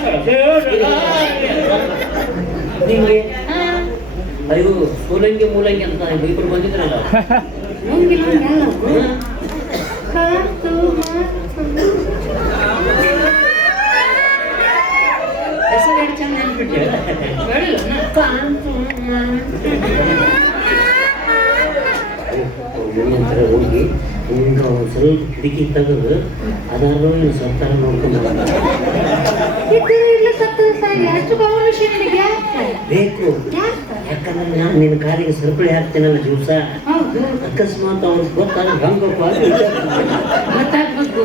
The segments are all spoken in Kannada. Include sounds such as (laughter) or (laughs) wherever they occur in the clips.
ಸೇರ್ ಅಯ್ಯೋ ಮೂಲಂಗಿ ಮೂಲಂಗಿ ಅಂತ ಇಬ್ಬರು ಬಂದಿದ್ರಲ್ಲ. ಹೆಸರು ಚಂದ. ನಂತರ ಹೋಗಿ ಒಂದು ಸ್ವಲ್ಪ ಕಿಟಕಿ ತೆಗೆದು ಅದಾರು ನೀವು ನೋಡ್ಕೊಂಡು ಇಲ್ಲ ಸತ್ತು ಸಾಯಿ ಅಷ್ಟು ನಿನಗೆ ಬೇಕು. ಯಾಕೆ? ಯಾಕಂದ್ರೆ ನಾನು ನಿನ್ನ ಕಾಲಿಗೆ ಸರಪಳಿ ಹಾಕ್ತೀನಲ್ಲ ದಿವಸ. ಅಕಸ್ಮಾತ್ ಅವ್ರಿಗೆ ಗೊತ್ತಾಗ ಹಂಗಪ್ಪ ಗೊತ್ತಾಗ್ಬೇಕು.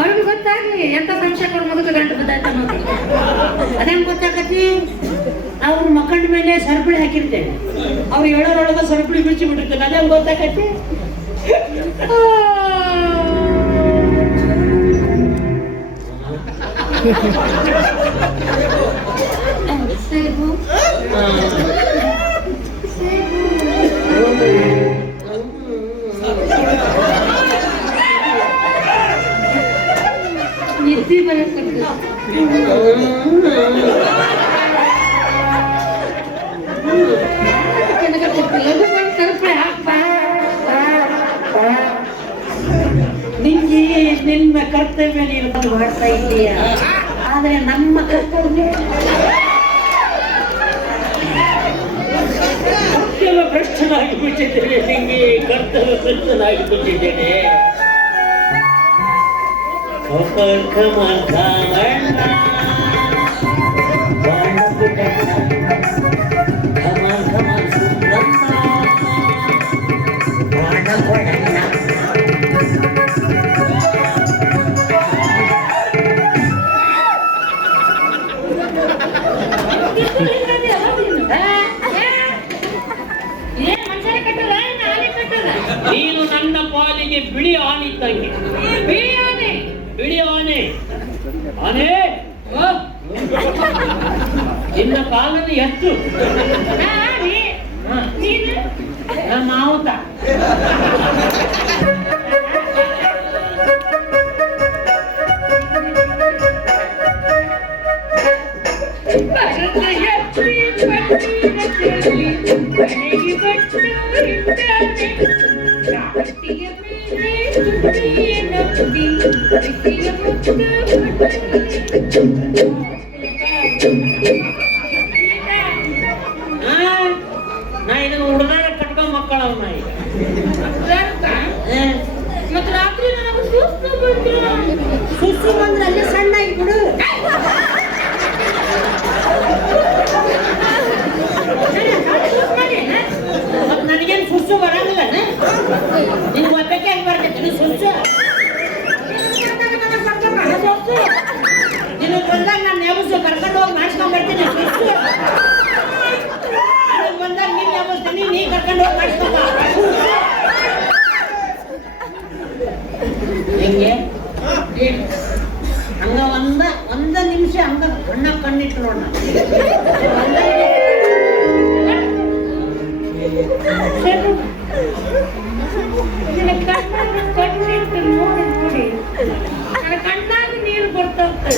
ಅವ್ರಿಗೆ ಗೊತ್ತಾಗ್ಲಿ ಎಂತ ಸಂಶಯ ಕೊಡು ಮುದುಕ ಗಂಟು ಬಿದ್ದಾಯ್ತ. ಅದೇನ್ ಗೊತ್ತಾಗತ್ತಿ? ಅವ್ರ ಮಕ್ಕಳ ಮೇಲೆ ಸರಪಳಿ ಹಾಕಿರ್ತೇನೆ ಅವ್ರು ಹೇಳೋರೊಳಗೆ ಸರಪಳಿ ಬಿಚ್ಚಿ ಬಿಟ್ಟಿರ್ತೇನೆ ಅದೇನ್ ಗೊತ್ತಾಗತಿ ಸೇಬು ನಿದ್ದೆ ಬರಕತ್ತು ಲಘು ಬಂದು ಸರಪಳಿ ಹಾಕ್ಬಾ ನಿಂಗೆ ನಿನ್ನ ಕರ್ತವ್ಯ ನೀನು ಮಾಡ್ತಾ ಇದ್ದೀಯ? ಆದ್ರೆ ನಮ್ಮ ಕರ್ತವ್ಯ ಭ್ರಷ್ಟನಾಗಿ ಬಿಟ್ಟಿದ್ದೇನೆ ಕರ್ತವ್ಯ ಭ್ರಷ್ಟನಾಗಿ ಬಿಟ್ಟಿದ್ದೇನೆ. ಬಾಣ Thank you. ನೀನು ಬಂದಾಗ ನಾನು ನೆವಸು ಕರ್ಕೊಂಡು ಹೋಗಿ ಮಾಡಿಸ್ಕೊಂಡ್ಬರ್ತೀನಿ ಬಂದಾಗ ನೀನ್ ನೆವಸ್ತೀನಿ ನೀ ಕರ್ಕೊಂಡು ಹೋಗಿ ಮಾಡಿಸ್ಕೊಂಡು. ಹೆಂಗೆ ಹಂಗ ಒಂದ ಒಂದ ನಿಮಿಷ ಹಂಗ ಕಣ್ಣ ಕಣ್ಣಿಟ್ಟು ನೋಡ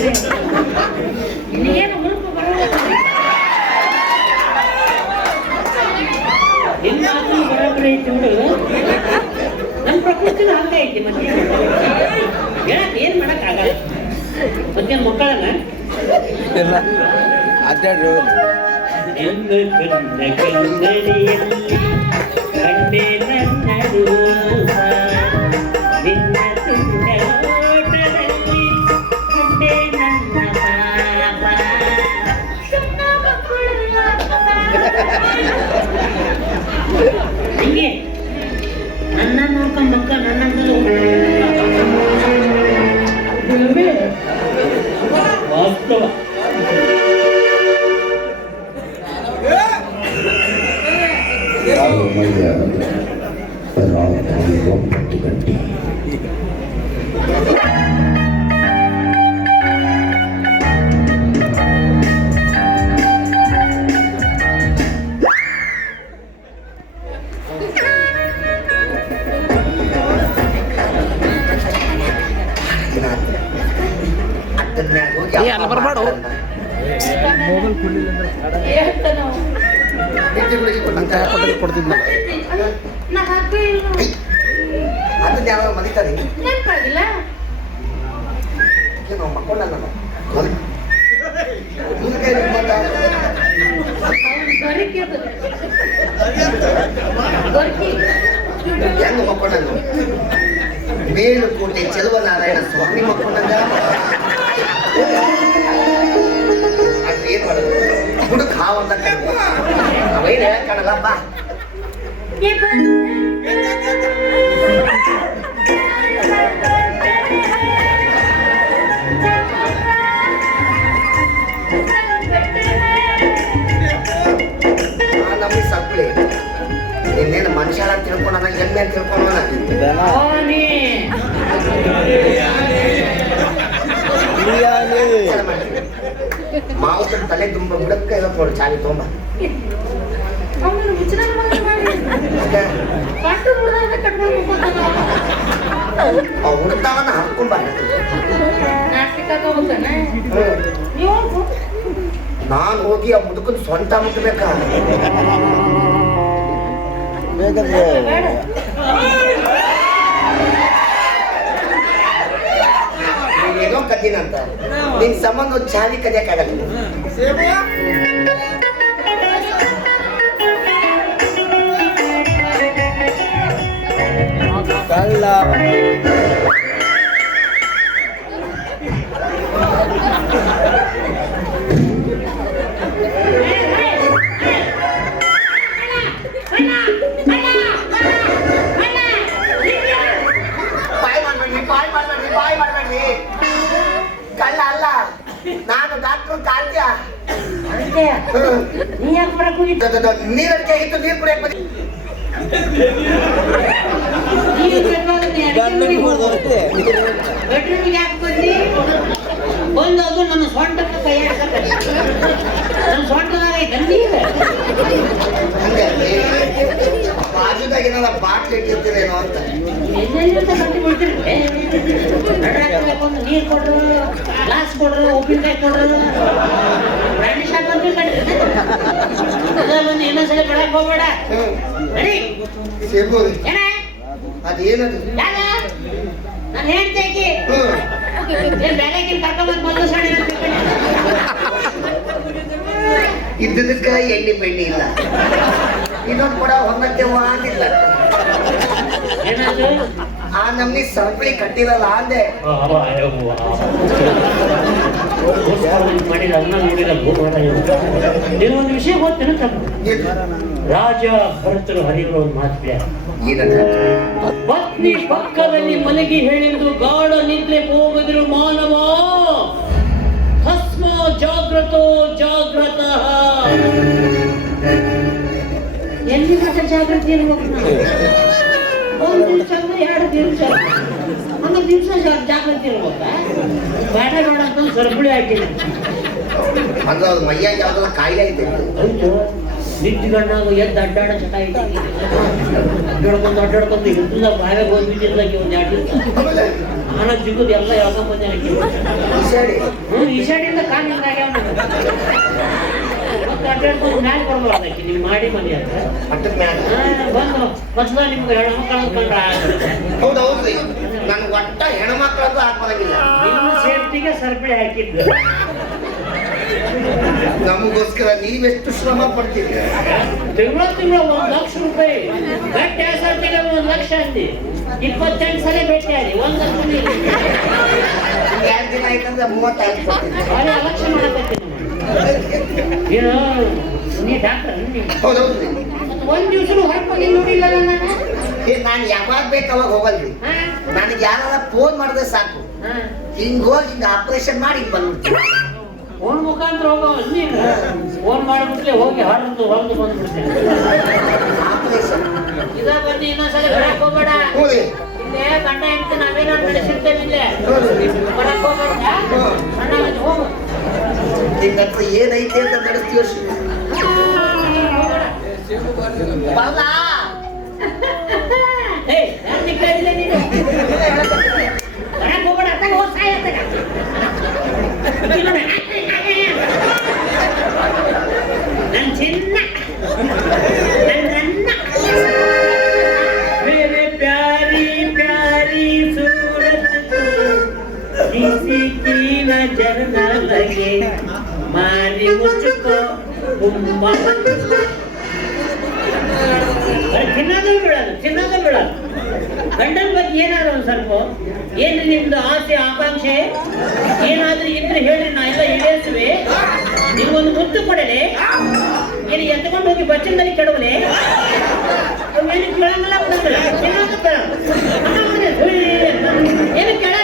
ಬರ್ತಾ ಹೋಗ್ತದೆ ನಿನಗೇನು ಹುಡುಕು ಬರೋಲ್ಲ ನಿನ್ನ ಮಾತು ಬರೋಬ್ಬರಿ ಐತಿ ಬಿಡು ನನ್ನ ಪ್ರಕೃತಿನ ಹಂಗ ಐತಿ ಮತ್ತೆ ಹೇಳಕ್ ಏನ್ ಮಾಡಕ್ ಆಗಲ್ಲ ಮತ್ತೆ ಮಕ್ಕಳನ್ನ ಇಲ್ಲ ಅಡ್ಡಾಡ್ರು ನಿನ್ನ ಕಣ್ಣ ಕನ್ನಡಿಯಲ್ಲಿ ಕಂಡೆ ನನ್ನ makan makanan dulu. Belum. ಅಲ್ಲಿ ಬರ್ಬೇಡು. ಕೊಡ್ತಿದ್ನಲ್ಲ. ಅದನ್ನ ಯಾವ ಮಲಿತಾರೆ ಏನು. ಗೊರಕೆ. ಹೆಂಗ ಮಕ್ಕೊಂಡನು ಮೇಲುಕೋಟೆ ಚೆಲುವನಾರಾಯಣ ಸ್ವಾಮಿ ಮಕ್ಕೊಂಡಂಗ. ಅದು ಏನ್ ಮಾಡೋದು ಹುಡುಕ್ ಹಾವಂತ ಕಡಿಮೆ ಅವೇನು ಹೇಳಕ್ ಕಾಣಲ್ಲ ಬಾ ಏ ಬಂದ. ಆ ನಮ್ಗೆ ಸಪ್ಲಿ ನಿನ್ನೇನು ಮನುಷ್ಯ ಅಂತ ತಿಳ್ಕೊಂಡ ಎಮ್ಮೆ ಅಂತ ತಿಳ್ಕೊಂಡವನ ಅವನೇ. ಮಾವುತ ತಲೆ ತುಂಬ ಬುಡಕ್ಕ ಇರೋದು ನೋಡಿ ಚಾವಿ ತುಂಬ ಅವನನ್ನ ಮುಚ್ಚನ ಮಾಡಿ ಮಾಡಿ. ಪಟ್ಟು ಮುರ್ದಾರ್ದ ಕಟ್ಕೊಂಡು ಹೋಗ್ತಾನ ಅವ. ಆ ಹುಡ್ತಾವನ್ನ ಹಾಕೊಂಡ್ ಬಾ ನಾಟಕ ಹೋಗ್ತಾನ ನೀವು ಹೋಗು. ನಾನು ಹೋಗಿ ಆ ಮುದುಕನ್ ಸ್ವಂತ ಮುಟ್ಟಬೇಕಾ ಬೇಡ. ಅಂತ. ನಿನ್ ಸಂಬಂಧ ಒಂದು ಚಾವಿ ಕದಿಯಕ್ಕಾಗಲ್ಲ ಕಳ್ಳ. ಅಂತೆ. ನೀ ಯಾಕೆ ಬರಕ್ ಹೋಗಿದ್ದ? ನೀರಕ್ಕೆ ಇತ್ತು ನೀರ್ ಕುಡಿಯಕ್ ಬಂದಿ. ಬೆಡ್ರೂಮಿಗೆ ಯಾಕೆ ಬಂದಿ? ಬಂದು ಅದು ನನ್ನ ಸೊಂಟಕ್ಕೆ ಕೈ. ನನ್ನ ಸೊಂಟದಾಗ ಐತೆ ನೀರು. ಏನಾರ ಬಾಟ್ಲಿ ಇಟ್ಟಿರ್ತೀರೇನೋ ಅಂತ. ಕಟ್ಟಿ ನೀರು ಕೊಡ್ರು ಗ್ಲಾಸ್ ಕೊಡ್ರು ಉಪ್ಪಿನಕಾಯಿ ಕೊಡ್ರು ಬ್ರಾಂಡಿ ಶಾಪ್ ಅಂತ ಇನ್ನೊಂದ್ಸಲ ಬೆಳಕ್ ಹೋಗ್ಬೇಡ ಸಿಗ್ಬೋದು ಅದೇನದು ನಾನು ಹೇಳ್ತೇಕಿ ಬೆಳಗಿನ ಮೊದಲು ಸಣ್ಣ ಇದ್ದದಕ್ಕ ಎಣ್ಣೆ ಬೆಣ್ಣೆ ಇಲ್ಲ. ಇನ್ನೊಂದು ಕೂಡ ಒಂದಕ್ಕೆ ಆಗಿಲ್ಲ ಏನಾದ್ರು ಆ ನಮ್ಗೆ ಸರಪಳಿ ಕಟ್ಟಿರಲ್ಲ ಅಂದೆ ವಿಷಯ ಗೊತ್ತೇನು ರಾಜ ಭರತರು ಹರಿಯುವ ಒಂದು ಮಾತು ಪತ್ನಿ ಪಕ್ಕದಲ್ಲಿ ಮಲಗಿ ಹೇಳಿದ್ದು ಗಾಢ ನಿದ್ರೆ ಹೋಗದಿರು ಮಾನವ ಎಲ್ಲಿ ಮಟ್ಟ ಜಾಗೃತಿ ಇರ್ಬೇಕು ನಾವು. ಒಂದು ದಿವಸ ಅಂದ್ರೆ ಎರಡು ದಿವಸ. ಒಂದು ದಿವಸ ಜಾಗೃತಿಯಲ್ಲಿ ಇರ್ಬೇಕಾ ಬೇಡ ಬೇಡ ಅಂತ ಸರಪಳಿ ಹಾಕಿಲ್ಲ ಅಂದ್ರೆ ಅದು ಮೈಯಾಗ ಯಾವ್ದಲ್ಲ ಕಾಯಿಲೆ ಐತೆ. ಆಯ್ತು. ನಿಂತ್ಕೊಂಡಾಗ ಎದ್ದು ಅಡ್ಡಾಡ ಚಟ ಐತೆ. ಅಡ್ಡಾಡ್ಕೊಂಡು ಅಡ್ಡಾಡ್ಕೊಂಡು ಹಿಡಿದ ಬಾಯಾಗ ಹೋಗ್ಬಿಟ್ಟಿರ್ಲ ಒಂದು ಎರಡು ಹಣ ಜಿಗುದು ಎಲ್ಲ ಯಾವ್ಕೊಂಡ್ ಬಂದೆ ಹಾಕಿ ಹುಷಾರಿ ಹ್ಞೂ ಅಡ್ಡಾಡ್ಕೊಂಡು ಮ್ಯಾಲೆ ಬರ್ಬಾರ್ದಾಕಿ ನೀವು ಮಾಡಿ ಮನೆ ಅಂತ ಪಟ್ಟದ ಮ್ಯಾಲ. ಬಂದು ಮೊದ್ಲ ನಿಮ್ಗೆ ಹೆಣ್ಮಕ್ಳು ಅಂದ್ಕೊಂಡ್ರ ಹೌದು ಹೌದ್ರಿ ನನ್ ಒಟ್ಟ ಹೆಣ್ಮಕ್ಳದ್ದು ಹಾಕ್ಬರಂಗಿಲ್ಲ ನಿಮ್ಮ ಸೇಫ್ಟಿಗೆ ಸರಪಳಿ ಹಾಕಿದ್ದು. ನಮಗೋಸ್ಕರ ನೀವೆಷ್ಟು ಶ್ರಮ ಪಡ್ತೀರಿ? ತಿಂಗಳ ತಿಂಗಳ ಒಂದ್ ಲಕ್ಷ ರೂಪಾಯಿ. ಭೇಟಿ ಸರ್ತಿಗೆ ಒಂದ್ ಲಕ್ಷ ಅಂದಿ. ಇಪ್ಪತ್ತೆಂಟು ಸಲ ಭೇಟಿ ಆಗಿ. ಒಂದ್ ಲಕ್ಷ. ಎರಡು ದಿನ ಆಯ್ತಂದ್ರೆ ಮೂವತ್ತಾರು ಲಕ್ಷ ಮಾಡಕತ್ತೀನಿ (laughs) ಏನು ನೀ ಡಾಕ್ಟರ್ ಒಂದ್ ದಿವಸ ಹೊರಗೆ ನೋಡಿಲ್ಲ ನಾನು? ಏ ನಾನು ಯಾವಾಗ ಬೇಕು ಅವಾಗ ಹೋಗಲ್ರಿ? ನನಗೆ ಯಾರಾರ ಫೋನ್ ಮಾಡಿದ್ರೆ ಸಾಕು. ಹಿಂಗ್ ಹೋಗಿ ಹಿಂಗ ಆಪರೇಷನ್ ಮಾಡಿ ಹಿಂಗ್ ಬಂದ್ಬಿಡ್ತೀನಿ. ಫೋನ್ ಮುಖಾಂತರ ಹೋಗೋ ನೀನು. ಫೋನ್ ಮಾಡಿಬಿಟ್ಲೆ ಹೋಗಿ ಹರಿದು ಹೊರದು ಬಂದ್ಬಿಡ್ತೀನಿ. ಆಪರೇಷನ್ ಇದ ಬಂದು ಇನ್ನೊಂದ್ಸಲ ಬರಕ್ ಹೋಗ್ಬೇಡ. ಇಲ್ಲೇ ಗಂಡ ಹೆಂಡತಿ ನಾವೇನಾದ್ರು ನಡೆಸಿರ್ತೇವೆ ಇಲ್ಲೇ. ಬರಕ್ ಹೋಗ್ಬೇಡ. ಹೋಗು. ನಿನ್ನ ಹತ್ರ ಏನೈತೆ ಅಂತ ನಡೆಸ್ತೀವ ನನ್ನ ಚಿನ್ನ. ಚಿನ್ನದಲ್ಲಿ ಬೀಳಲ್ಲ ಚಿನ್ನದಲ್ಲಿ ಬೀಳಲ್ಲ ಗಂಡನ ಬಗ್ಗೆ ಏನಾದ್ರು ಒಂದು ಸ್ವಲ್ಪ ಏನು ನಿಮ್ದು ಆಸೆ ಆಕಾಂಕ್ಷೆ ಏನಾದ್ರೂ ಇದ್ರೆ ಹೇಳ್ರಿ ನಾ ಎಲ್ಲ ಈಡೇರಿಸುವೆ ನೀವು ಒಂದು ಮುತ್ತು ಕೊಡಲಿ ಏನು ಎತ್ಕೊಂಡು ಹೋಗಿ ಬಚ್ಚನದಲ್ಲಿ ಕೆಡವಲೆ ಏನು ಕೇಳಂಗಿಲ್ಲ ಏನು ಕೇಳ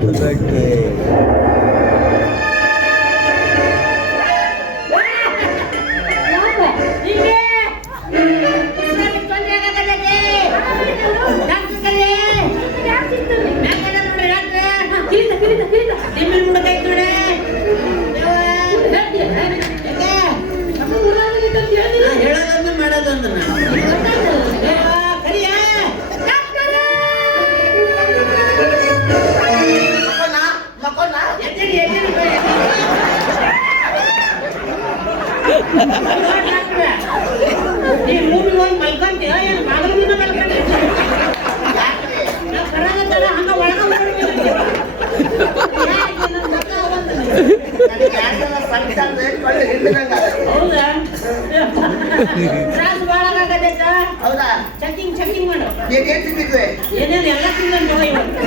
protect uh, ಹೌದಾ? ತ್ರಾಸ ಭಾಳ ಆಗತೈತ ಹೌದಾ? ಚೆಕಿಂಗ್ ಚೆಕಿಂಗ್ ಮಾಡು. ನೀನ್ ಏನ್ ತಿಂದಿದ್ವೆ? ಏನೇನು ಎಲ್ಲ ತಿಂದ ಇವತ್ತು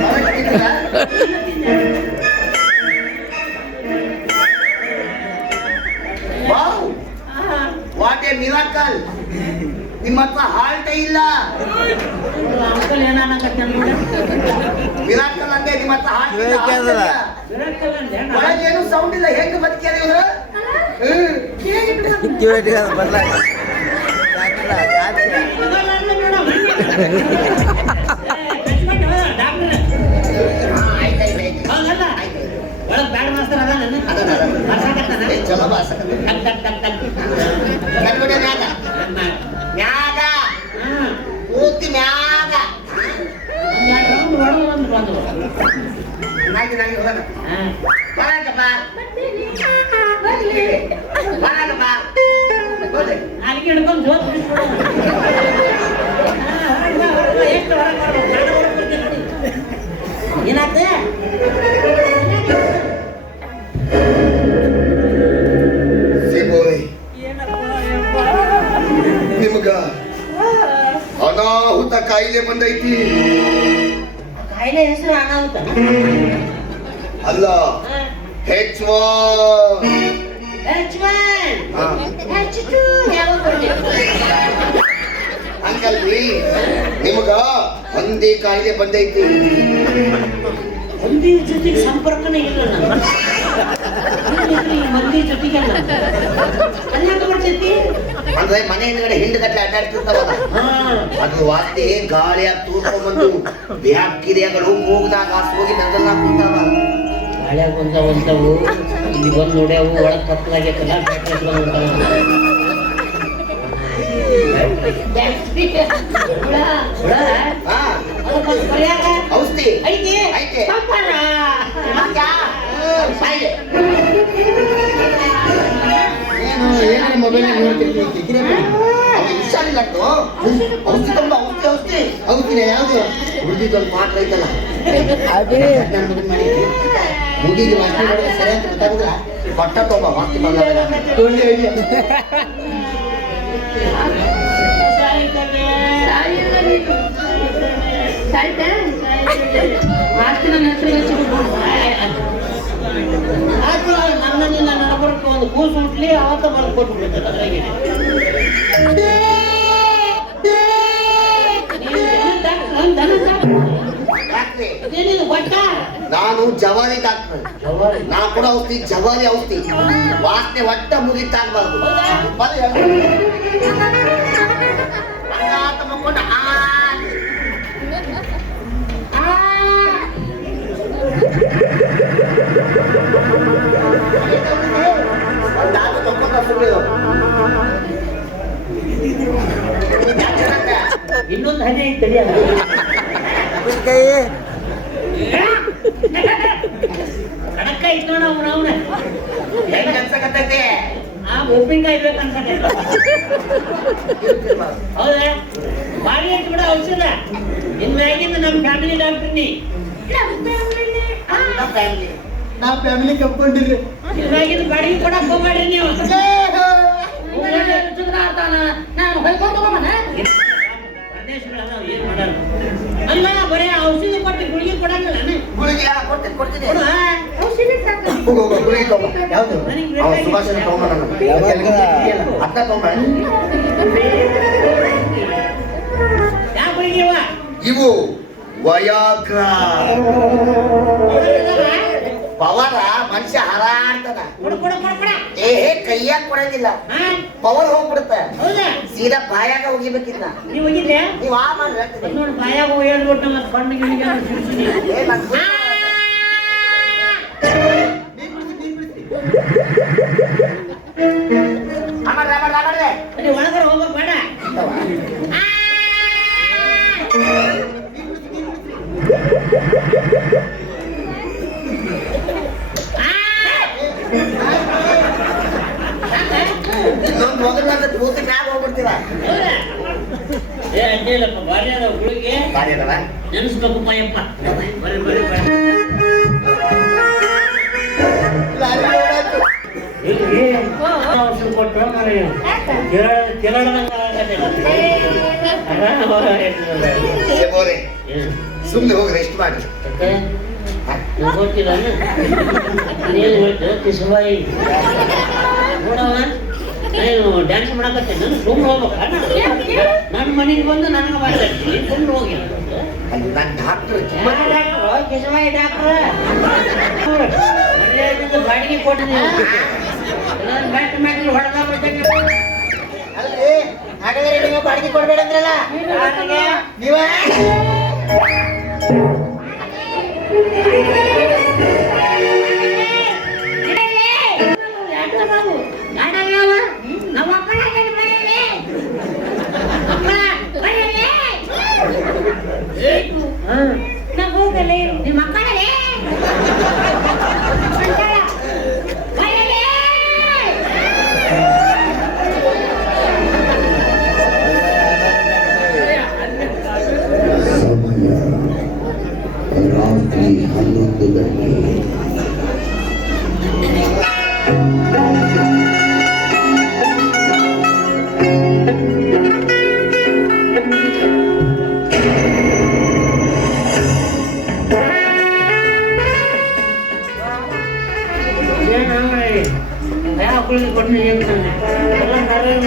ವಾವ್! What A miracle! ನಿಮ್ಮ ಹತ್ರ ಹಾಲ್ಟೇ ಇಲ್ಲ. ಅಂಕಲ್ ನೋಡಿ ಮಿರಾಕಲ್ ಅಂದ್ರೆ ನಿಮ್ಮ ಹತ್ರ ಹಾಲ್ಟ್ ಇಲ್ಲ. ಒಳಗೇನು ಸೌಂಡ್ ಇಲ್ಲ ಹೆಂಗೆ ಬದುಕ್ಯಾರ ಇವ್ರು? ಹ್ಮ್ ಇವಾಗಲ್ಲ ಅಲ್ಲ ಮೇಡಮ್. ಏ, ನಾಲ್ಗೆ ಹಿಡ್ಕೊಂಡು ಜೋತ್. ಎಷ್ಟು ಹೊರಗ್ ಯಪ್ಪ. ನಿಮಗ ಅನಾಹುತ ಕಾಯಿಲೆ ಬಂದೈತಿ ಕಾಯಿಲೆ ಹೆಸರು ಅನಾಹುತ ಅಲ್ಲ ಹೆಚ್ ಹಂಗಲ್ರಿ. ನಿಮಗ ಒಂದೇ ಕಾಯಿಲೆ ಬಂದೈತಿ. ಮಂದಿ ಜೊತೆಗೆ ಸಂಪರ್ಕನೇ ಇಲ್ಲ ಮಂದಿ ಜೊತೆಗೆ ಬರ್ತೈತಿ ಅಂದ್ರೆ ಮನೆ ಹಿಂದ್ಗಡೆ ಹಿಂಡ್ಗಟ್ಲೆ ಅಡ್ಡಾಡ್ತಿರ್ತಾವಲ್ಲ? ಅದು ವಾಸ್ತೆ ಗಾಳಿಯಾಗ ತೂರ್ಕೊಂಡ್ಬಂದು ಬ್ಯಾಕ್ಟೀರಿಯಾಗಳು ಮೂಗ್ದಾಗ ಹಾಸ್ ಹೋಗಿ ನೆಲದಲ್ಲ ಕುಂತಾವ ಹಳೆ ಬಂದ ಅಂತವು ಇಲ್ಲಿ ಬಂದು ನೋಡ್ಯಾವು ಒಳಗ್ ಕತ್ತಲಾಗೈತಲ್ಲ ಬ್ಯಾಟ್ರಿ ಹತ್ರ ಹೊಂಟಾವ. ಹುಳ, ಹುಳ? ಹಾ ಅದಕ್ಕೊಂದ್ ಪರಿಹಾರ ಔಷಧಿ ಐತಿ? ಐತೆ. ಅವ ಹುಷಾರಿಲ್ಲಟ್ಟು ಔಷಧಿ ತುಂಬ ಔಷಧಿ ಔಷಧಿ. ಔಷಧಿನ ಯಾವುದು? ಉಳಿದಿದ್ದೊಂದು ಪಾಠ ಐತಲ್ಲ. ನನ್ನ ಮಗನ್ ಮಾಡಿದ್ವಿ ಮುಗಿಗೆ ವಾಸ್ತಿ ಮಾಡಿದ್ರೆ ಸರಿ ಅಂತ ಗೊತ್ತಾಗುದಿಲ್ಲ ಕೊಟ್ಟ ತಗೊಂಬ ನನ್ನ ನಿನ್ನ ನಡಬರ್ಕ ಒಂದು ಕೂಸು ಹುಟ್ಲಿ ಬರ್ದು ಕೊಟ್ಬಿಡ್ತದೆ ಅದ್ರಾಗೆ ಡಾಕ್ಟ್ರೆ ನಾನು ಜವಾರಿ ಡಾಕ್ಟ್ರ್. ಜವಾರಿ? ನಾ ಕೂಡ ಔಷಧಿ ಜವಾರಿ ಔಷಧಿ. ವಾಸನೆ ಒಟ್ಟ ಮುರಿತಾಗಬಾರ್ದು ಇನ್ನೊಂದು ಹನಿ ಐತೆ ಹೌದಾ? ಬಾರಿ ಐತಿ ಬಿಡ ಔಷಧ. ಇನ್ಮ್ಯಾಗಿಂದ ನಮ್ಮ ಫ್ಯಾಮಿಲಿ ಡಾಕ್ಟರ್ ನೀ. ನಮ್ಮ ಫ್ಯಾಮಿಲಿ ನಾ ಫ್ಯಾಮಿಲಿ ಕಪ್ಕೊಂಡಿರಿ ಇನ್ಮ್ಯಾಗಿಂದ ಬಾಡಿಗೆ ಕೊಡಕ್ ಹೋಗ್ಬೇಡ್ರಿ ನೀವು. ನಾನು ಹೊಯ್ಕೊಂಡು ಹೋಗೋಣ. ಪ್ರದೇಶಗಳದಾವ ಏನ್ ಮಾಡಲ್ಲ ಅಲ್ಲ ಬರೇ ಔಷಧ ಕೊಟ್ಟು ಗುಳಿಗೆ ಕೊಡಂಗಿಲ್ಲ ಗುಳಿಗೆ ಆ, ಕೊಡ್ತೀನಿ ಕೊಡ್ತೀನಿ. ಕೊಡು ಹೋಗು ಗುಳಿಗೆ ತಗೊಂಬ ಯಾವ್ದು ಅವ ಸುಭಾಷನ ತಗೊಂಬ ಅತ್ತ ತಗೊಂಬ ಯಾವ ಗುಳಿಗೆ ಇವ ವಯಾಗ್ರ ಪವರ ಮನುಷ್ಯ ಹಾರಾಡ್ತದ ಏ ಕೈಯಾಗ ಕೊಡಂಗಿಲ್ಲ ಪವರ್ ಹೋಗ್ಬಿಡುತ್ತ ಸೀದಾ ಬಾಯಾಗ ಹೋಗಿಬೇಕಿಲ್ಲ ನೀವು ಆ ಮಾಡಿ ಬಾಯಾಗ ಏ ಅಡ್ಡಿಲ್ಲಪ್ಪ ಬಾರಿ ಅದ ಗುಳಿಗೆ ಬಾರಿ ಅದಾವ ನೆನೆಸ್ಬೇಕಪ್ಪ ಯಪ್ಪ ಬರ್ರಿ ಬರ್ರಿ ಬರ್ರಿ ಸುಮ್ನೆ ಹೋಗಿ ರೆಸ್ಟ್ ಮಾಡಿ ಗೊತ್ತಿಲ್ಲ ಅಣ್ಣ? ನೀನ್ ಹೇಳ್ತು ಕಿಸುಬಾಯಿ ನೋಡವ ನಾನು ಡ್ಯಾನ್ಸ್ ಮಾಡಕತ್ತೆ ನಾನು ಸುಮ್ಮನೆ ಹೋಗ್ಬೇಕ ನನ್ನ ಮನೆಗೆ ಬಂದು ನನಗೆ ಮಾತಾಡ್ತೀನಿ ಸುಮ್ಮನೆ ಹೋಗಿ ಅಲ್ಲಿ ನನ್ ಡಾಕ್ಟರ್ ಡಾಕ್ಟ್ರು ಕಿಸುಬಾಯಿ ಡಾಕ್ಟ್ರು ಬಾಡಿಗೆ ಕೊಟ್ಟಿದ್ದೀನಿ ಮೆಟ್ಟ ಮೆಟ್ಲು ಹೊಡೆದ ಬಿಡ್ತೇನೆ ಅಲ್ರಿ ಹಾಗಾದ್ರೆ ನೀವು ಬಾಡಿಗೆ ಕೊಡ್ಬೇಡ ಅಂದ್ರಲ್ಲ? ನೀವ?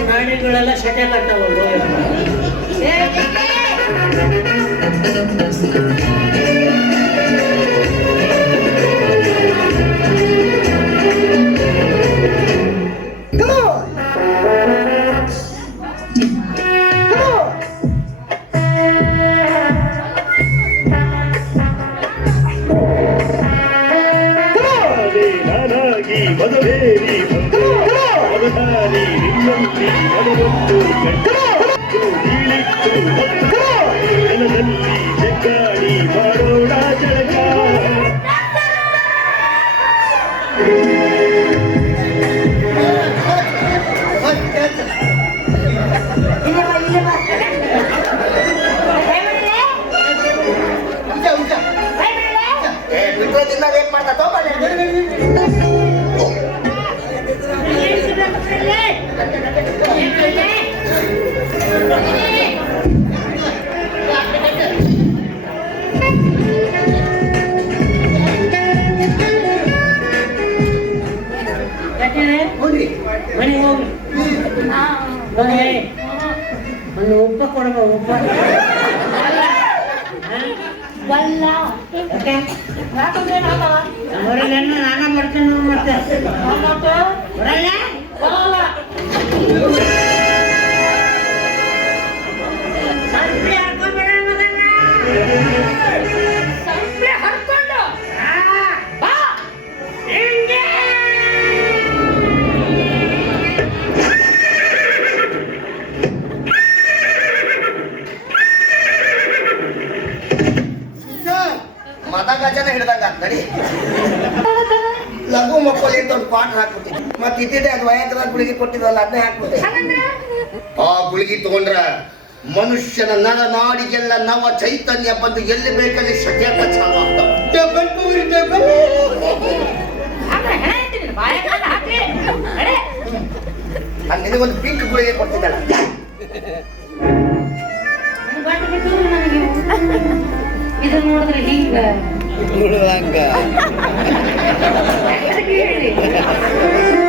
ನರ ನಾಡಿಗಳೆಲ್ಲ ಸೆಟೆ ಮಾಡ್ತಾ ತಗೊಂಬ ಮನೆಗೆ ಹೋಗಿ ಕೊಡಬ ಉಪ್ಪ ಅವರೆಲ್ಲ ನಾನ ಮಾಡ್ತೇನೆ ಮತ್ತೆ. ಬರಲ್ಲ. ಸಂಪ್ರೆ ಗಜನ ಹಿಡ್ದಂಗ ಆಗ್ತದೆ ಲಘು ಮಕ್ಕಳು ಅಂತ ಒಂದು ಪಾಠ ಹಾಕ್ಬಿಟ್ಟಿದ್ದೆ ಮತ್ತೆ ಇದ್ದಿದ್ದೆ ಅದು ವಯಾಕದ ಗುಳಿಗೆ ಕೊಟ್ಟಿದ್ವಲ್ಲ ಅದನ್ನೇ ಹಾಕ್ಬಿಟ್ಟೆ. ಆ ಗುಳಿಗೆ ತಗೊಂಡ್ರ ಮನುಷ್ಯನ ನರ ನಾಡಿಗೆಲ್ಲ ನವ ಚೈತನ್ಯ ಬಂದು ಎಲ್ಲಿ ಬೇಕಲ್ಲಿ ಸತ್ಯಾಕ ಚಾಲು ಆಗ್ತಾವ. ಒಂದು ಪಿಂಕ್ ಗುಳಿಗೆ ನನಗೆ. ಇದು ನೋಡಿದ್ರೆ ಹಿಂಗ. Lulu langka. (laughs)